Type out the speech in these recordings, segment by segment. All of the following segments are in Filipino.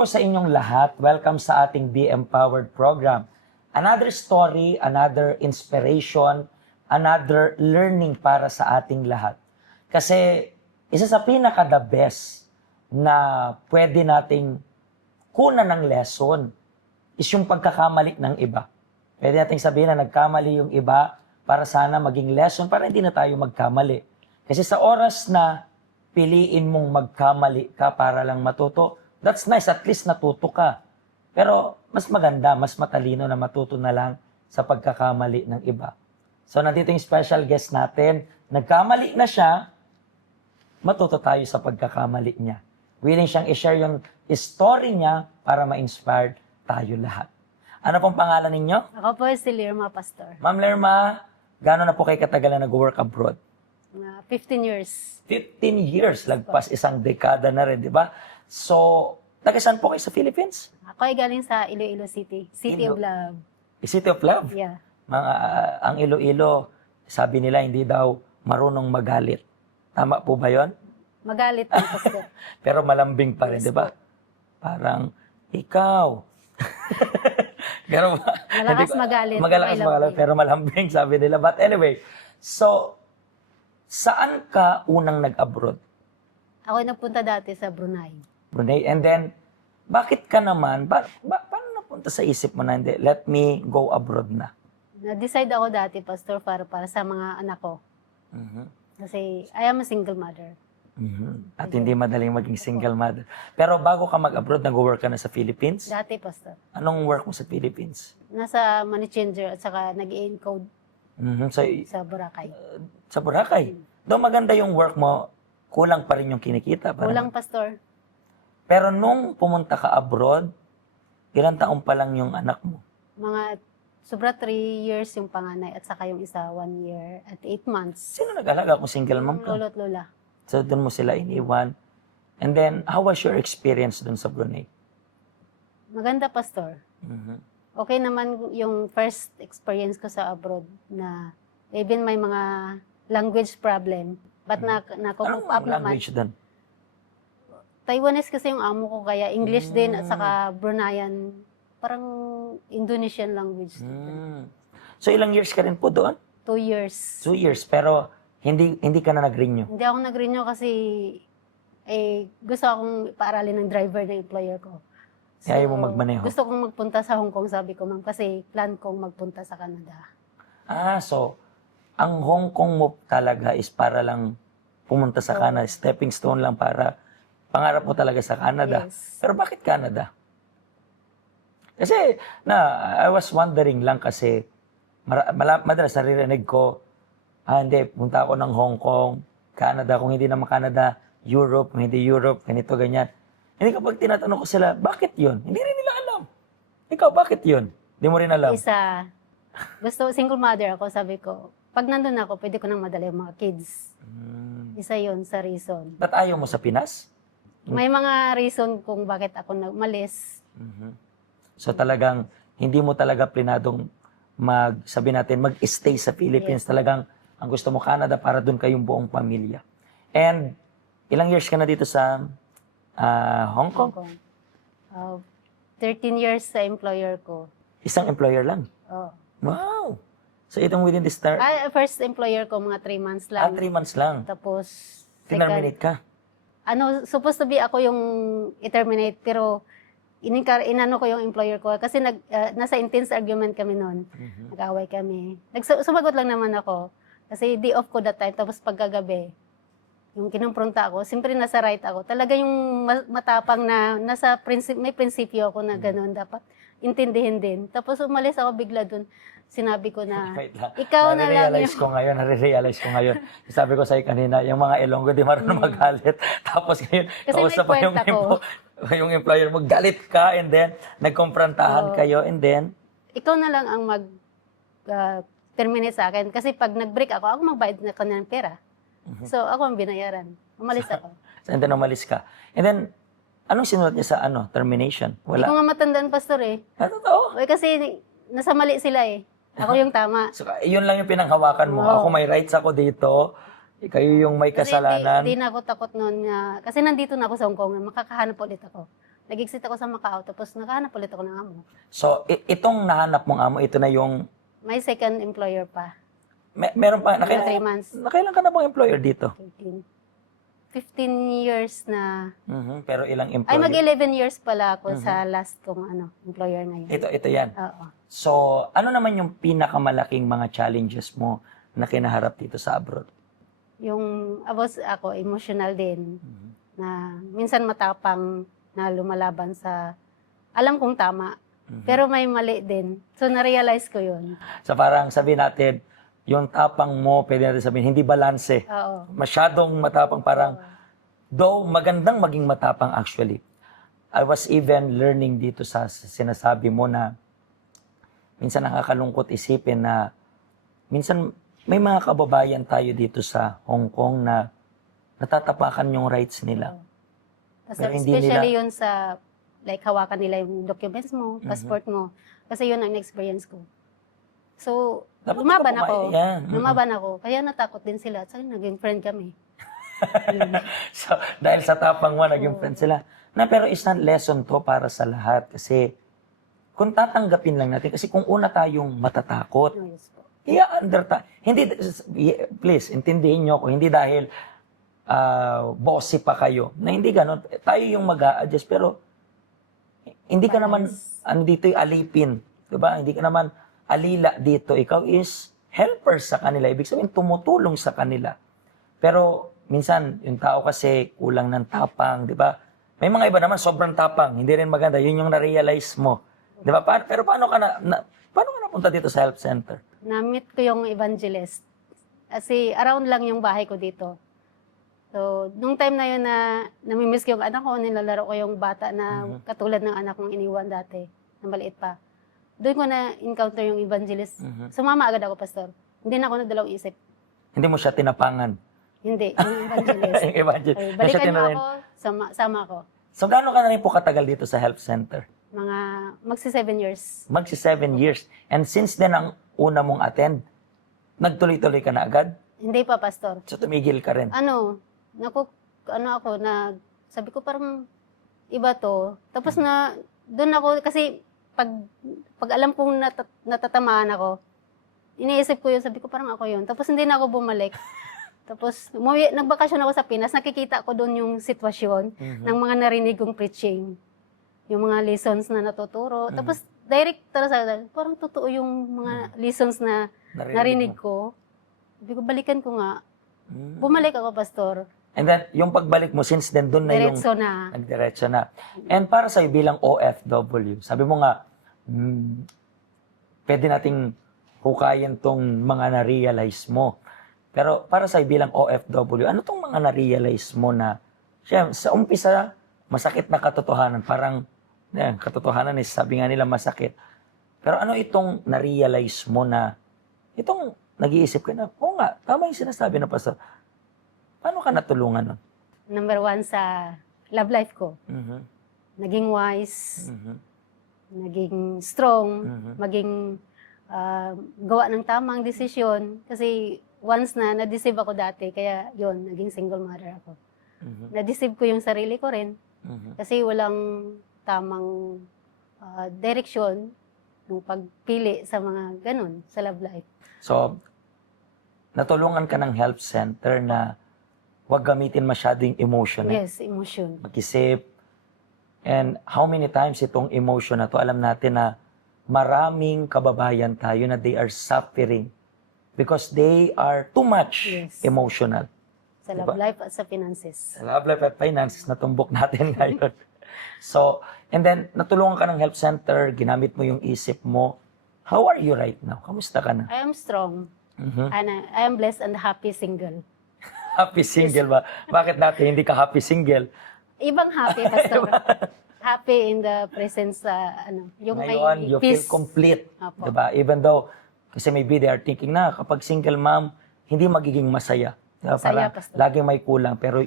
po sa inyong lahat. Welcome sa ating Be Empowered program. Another story, another inspiration, another learning para sa ating lahat. Kasi isa sa pinaka-the best na pwede nating kunan ng lesson is yung pagkakamali ng iba. Pwede nating sabihin na nagkamali yung iba para sana maging lesson para hindi na tayo magkamali. Kasi sa oras na piliin mong magkamali ka para lang matuto, that's nice, at least natuto ka. Pero mas maganda, mas matalino na matuto na lang sa pagkakamali ng iba. So nandito yung special guest natin, nagkamali na siya, matuto tayo sa pagkakamali niya. Willing siyang i-share yung story niya para ma-inspire tayo lahat. Ano pong pangalan ninyo? Ako po si Lirma Pastor. Ma'am Lerma, gano'n na po kayo katagal na nag-work abroad? 15 years. 15 years, lagpas isang dekada na rin, di ba? So, taga saan po kayo sa Philippines? Ako ay galing sa Iloilo City. City of Love. City of Love? Yeah. Ang Iloilo, sabi nila hindi daw marunong magalit. Tama po ba yon? Magalit po, Pastor. Pero malambing pa rin, Yes di ba? po. Parang, ikaw. Pero, Malakas magalit. Malakas May magalit, lambing. pero malambing, sabi nila. But anyway, so, saan ka unang nag-abroad? Ako ay nagpunta dati sa Brunei. Brunei. And then, bakit ka naman, paano napunta sa isip mo na, hindi, let me go abroad na? Na-decide ako dati, Pastor, para sa mga anak ko. Mhm. Kasi I am a single mother. Mhm. At hindi madaling maging single mother. Pero bago ka mag-abroad, nag-work ka na sa Philippines? Dati, Pastor. Anong work mo sa Philippines? Nasa money changer at saka nag-i-encode Mhm. sa Boracay. Sa Boracay. Doon maganda yung work mo, kulang pa rin yung kinikita. Parang- Kulang, Pastor. Pero nung pumunta ka abroad, ilang taon pa lang yung anak mo? Mga sobra 3 years yung panganay at saka yung isa 1 year at 8 months. Sino nag-alaga kung single mom Yung ka? lolo't lola. So doon mo sila iniwan. And then, how was your experience doon sa Brunei? Maganda, Pastor. Mhm. Okay naman yung first experience ko sa abroad na even may mga language problem. But Anong up naman. language doon? Taiwanese kasi yung amo ko, kaya English din at saka Bruneian. Parang Indonesian language. So ilang years ka rin po doon? 2 years. 2 years. Pero hindi ka na nag-renew. Hindi ako nag-renew kasi gusto akong paaralin ng driver ng employer ko. Kaya ayaw mo magmaneho? Gusto kong magpunta sa Hong Kong, sabi ko, ma'am, kasi plan kong magpunta sa Canada. So ang Hong Kong mo talaga is para lang pumunta sa Canada. Stepping stone lang para pangarap mo talaga sa Canada. Yes. Pero bakit Canada? Kasi, I was wondering lang kasi, madalas naririnig ko, hindi, punta ako ng Hong Kong, Canada, kung hindi naman Canada, Europe, kung hindi Europe, ganito, ganyan. Hindi kapag tinatanong ko sila, bakit yun? Hindi rin nila alam. Ikaw, bakit yun? Hindi mo rin alam. Isa, single mother ako, sabi ko, pag nandun ako, pwede ko nang madala yung mga kids. Isa yun sa reason. Ba't ayaw mo sa Pinas? May mga reason kung bakit ako umalis. So talagang, hindi mo talaga plinadong sabi natin, mag-stay sa Philippines. Yes. Talagang, ang gusto mo Canada para doon kayong buong pamilya. And, ilang years ka na dito sa Hong Kong? Hong Kong. 13 years sa employer ko. Isang employer lang. Oh. Wow! So itong within this start, First employer ko, mga 3 months lang. 3 months lang. Tapos, Terminate ka. supposed to be ako yung i-terminate, pero inano ko yung employer ko kasi nasa intense argument kami noon. Nag-away kami. Sumagot lang naman ako kasi day off ko that time. Tapos pagkagabi, yung kinumpronta ako, siyempre nasa right ako. Talaga yung matapang na may prinsipyo ako na gano'n dapat intindihin din. Tapos umalis ako bigla dun. Sinabi ko na, Wait lang. ikaw na lang Nare-realize ko ngayon. Sabi ko sa'yo kanina, yung mga Ilonggo di marunong magalit. Tapos ngayon, Kasi kausap pa may kwenta ko. yung employer mo, galit ka, and then, nagkomprantahan kayo, and then, ikaw na lang ang terminate sa akin. Kasi pag nag-break ako magbayad na kanila ng pera. So, ako ang binayaran. Umalis ako. and then umalis ka. And then, anong sinulat niya sa termination? Hindi ko Wala. nga matandaan, Pastor eh. Totoo. Kasi nasa mali sila eh. Ako yung tama. So, yun lang yung pinanghawakan mo. Oo. Ako may rights ako dito. Kayo yung may Kasi kasalanan. hindi na ako takot noon nga. Kasi nandito na ako sa Hong Kong. Makakahanap ulit ako. Nag-exit ako sa Macau, tapos nakahanap ulit ako ng amo. So, itong nahanap mong amo, ito na yung, May second employer pa. meron pa, Mga 3 months. nakailan ka na bang employer dito? 15 years na. Pero ilang Ay, employer? mag-11 years pala ako sa last kong employer ngayon. Ito yan. Oo. So, ano naman yung pinakamalaking mga challenges mo na kinaharap dito sa abroad? Yung ako, emotional din. Na minsan matapang na lumalaban sa alam kong tama. Pero may mali din. So, na-realize ko yun. So, parang sabihin natin, yung tapang mo, pwede natin sabihin, hindi balanse. Oo. Masyadong matapang, parang, though magandang maging matapang actually. I was even learning dito sa sinasabi mo na minsan nakakalungkot isipin na minsan may mga kababayan tayo dito sa Hong Kong na natatapakan yung rights nila. Kasi Pero hindi especially yun sa, like, hawakan nila yung documents mo, passport mo. Kasi yun ang experience ko. So, Dapat lumaban ka ako. yan. Lumaban ako. Kaya natakot din sila. At naging friend kami. So, dahil sa tapang mo, naging friend sila. Pero isang lesson to para sa lahat. Kasi, kung tatanggapin lang natin, kasi kung una tayong matatakot, Yes po. hindi, please, intindihin nyo ako, hindi dahil bossy pa kayo, na hindi ganon, tayo yung mag-a-adjust, pero hindi ka naman, dito alipin, diba? Hindi ka naman alila dito, ikaw is helper sa kanila, ibig sabihin tumutulong sa kanila. Pero minsan, yung tao kasi kulang ng tapang, diba? May mga iba naman sobrang tapang, hindi rin maganda, yun yung na-realize mo. Diba? Pero paano ka paano ka napunta dito sa health center? Na-meet ko yung evangelist. Kasi around lang yung bahay ko dito. So, nung time na yun na namimiss ko yung anak ko, nilalaro ko yung bata na katulad ng anak kong iniwan dati, na maliit pa. Doon ko na-encounter yung evangelist. Sumama agad ako, pastor. Hindi na ako nagdalawang isip. Hindi mo siya tinapangan. Hindi, yung evangelist. Yung evangelist. Ay, Siya balikan mo tinarin. ako, sama ako. So, gaano ka na rin po katagal dito sa health center? Mga magsi 7 years. Magsi 7 years. And since then, ang una mong attend, nagtuloy-tuloy ka na agad? Hindi pa, pastor. So, tumigil ka rin? Sabi ko parang iba to. Tapos doon ako, kasi pag alam kong natatamaan ako, iniisip ko yun, sabi ko parang ako yun. Tapos hindi na ako bumalik. Tapos nagbakasyon ako sa Pinas, nakikita ko doon yung sitwasyon ng mga narinig kong preaching. Yung mga lessons na natuturo. Tapos direct talaga, parang totoo yung mga lessons na narinig ko. Sabi ko, balikan ko nga. Bumalik ako, pastor. And then, yung pagbalik mo, since then, doon na Diretso na. nagdiretso na. And para sa'yo bilang OFW, sabi mo nga, pwede nating hukayin tong mga na-realize mo. Pero para sa'yo bilang OFW, ano tong mga na-realize mo na, siya, sa umpisa, masakit na katotohanan. Parang, katotohanan is, sabi nga nila masakit. Pero ano itong na-realize mo na, itong nag-iisip ka na, oo nga, tama yung sinasabi na pastor. Paano ka natulungan nun? Number 1 sa love life ko. Naging wise, naging strong, maging gawa ng tamang desisyon. Kasi once na-deceive ako dati, kaya yon naging single mother ako. Na-deceive ko yung sarili ko rin. Kasi walang tamang direksyon ng pagpili sa mga ganun, sa love life. So, natulungan ka ng health center na huwag gamitin masyado yung emotion. Yes, emotion. Mag-isip. And how many times itong emotion na to, alam natin na maraming kababayan tayo na they are suffering because they are too much emotional. Sa love life at sa finances. Sa love life at finances, natumbok natin ngayon. So, and then, natulungan ka ng health center, ginamit mo yung isip mo. How are you right now? Kamusta ka na? I am strong. And I am blessed and happy single. Happy single ba? Bakit dati hindi ka happy single? Ibang happy, pastor. Happy in the presence yung Ngayon, may you peace. feel complete. Apo. Diba? Even though, kasi maybe they are thinking na kapag single mom, hindi magiging masaya. Diba? Masaya, Parang pastor. laging may kulang. Pero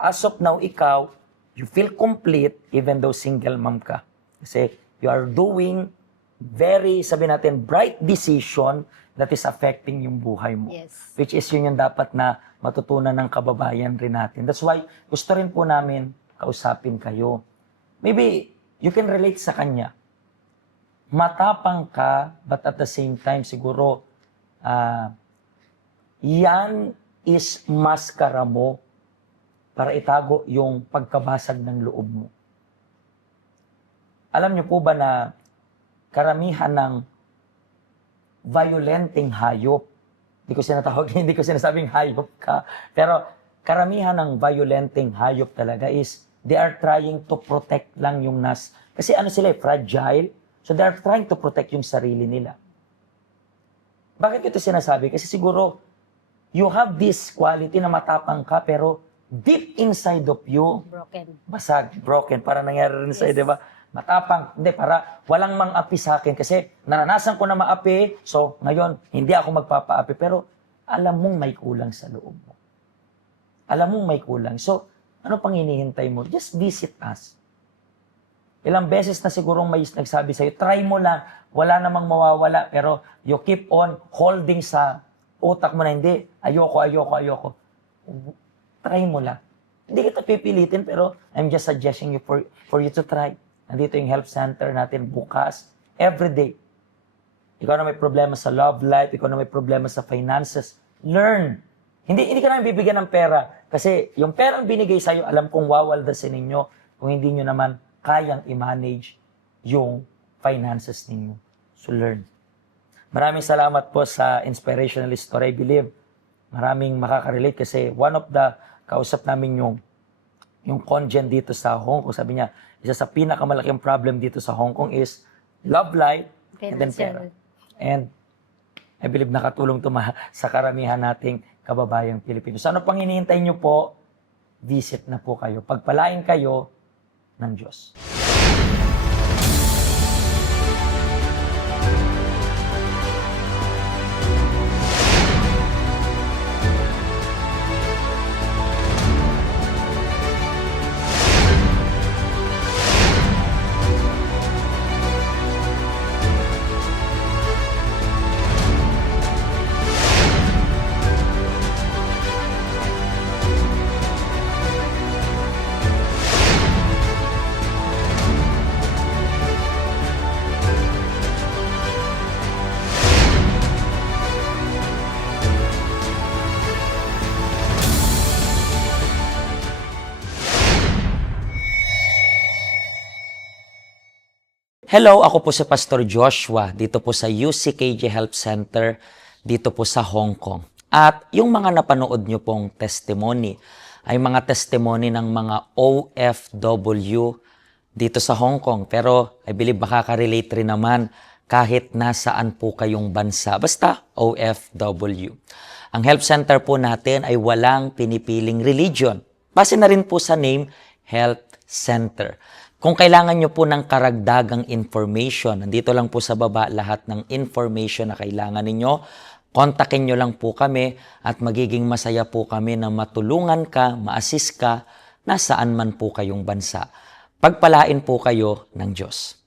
as of now, ikaw, you feel complete even though single mom ka. Kasi you are doing very, sabi natin, bright decision that is affecting yung buhay mo. Yes. Which is yun yung dapat na matutunan ng kababayan rin natin. That's why gusto rin po namin kausapin kayo maybe you can relate sa kanya. Matapang ka, but at the same time, siguro, yan is maskara mo para itago yung pagkabasag ng loob mo. Alam niyo po ba na karamihan ng violenteng hayop, hindi ko sinasabing hayop ka, pero karamihan ng violenteng hayop talaga is they are trying to protect lang yung kasi ano sila, fragile, so they are trying to protect yung sarili nila. Bakit ko ito sinasabi? Kasi siguro, you have this quality na matapang ka, pero deep inside of you, basag, broken, para nangyari rin sa'yo, di ba? Matapang, hindi, para walang mang-api sa akin kasi naranasan ko na maapi, so ngayon, hindi ako magpapaapi, pero alam mong may kulang sa loob mo. Alam mong may kulang. So, ano pang hinihintay mo? Just visit us. Ilang beses na sigurong may nagsabi sa'yo, try mo lang, wala namang mawawala, pero you keep on holding sa utak mo na hindi, ayoko. Try mo lang. Hindi kita pipilitin, pero I'm just suggesting you for you to try. Nandito yung help center natin bukas, everyday. Ikaw na may problema sa love life, ikaw na may problema sa finances, learn. Hindi ka namin bibigyan ng pera kasi yung perang binigay sa'yo, alam kong wawaldasin ninyo kung hindi nyo naman kayang i-manage yung finances ninyo. So learn. Maraming salamat po sa inspirational story. I believe maraming makaka-relate kasi one of the kausap namin yung congen dito sa Hong Kong. Sabi niya, isa sa pinakamalaking problem dito sa Hong Kong is love life and then pera. And I believe nakatulong ito sa karamihan nating kababayang Pilipino. So ano pang hinihintay nyo po? Visit na po kayo. Pagpalain kayo ng Diyos. Hello, ako po si Pastor Joshua dito po sa UCKJ Help Center dito po sa Hong Kong. At yung mga napanood nyo pong testimony ay mga testimony ng mga OFW dito sa Hong Kong. Pero I believe makaka-relate rin naman kahit nasaan po kayong bansa. Basta OFW. Ang Help Center po natin ay walang pinipiling religion. Base na rin po sa name, Help Center. Kung kailangan nyo po ng karagdagang information, nandito lang po sa baba lahat ng information na kailangan ninyo. Kontakin nyo lang po kami at magiging masaya po kami na matulungan ka, ma-assist ka, nasaan man po kayong bansa. Pagpalain po kayo ng Diyos.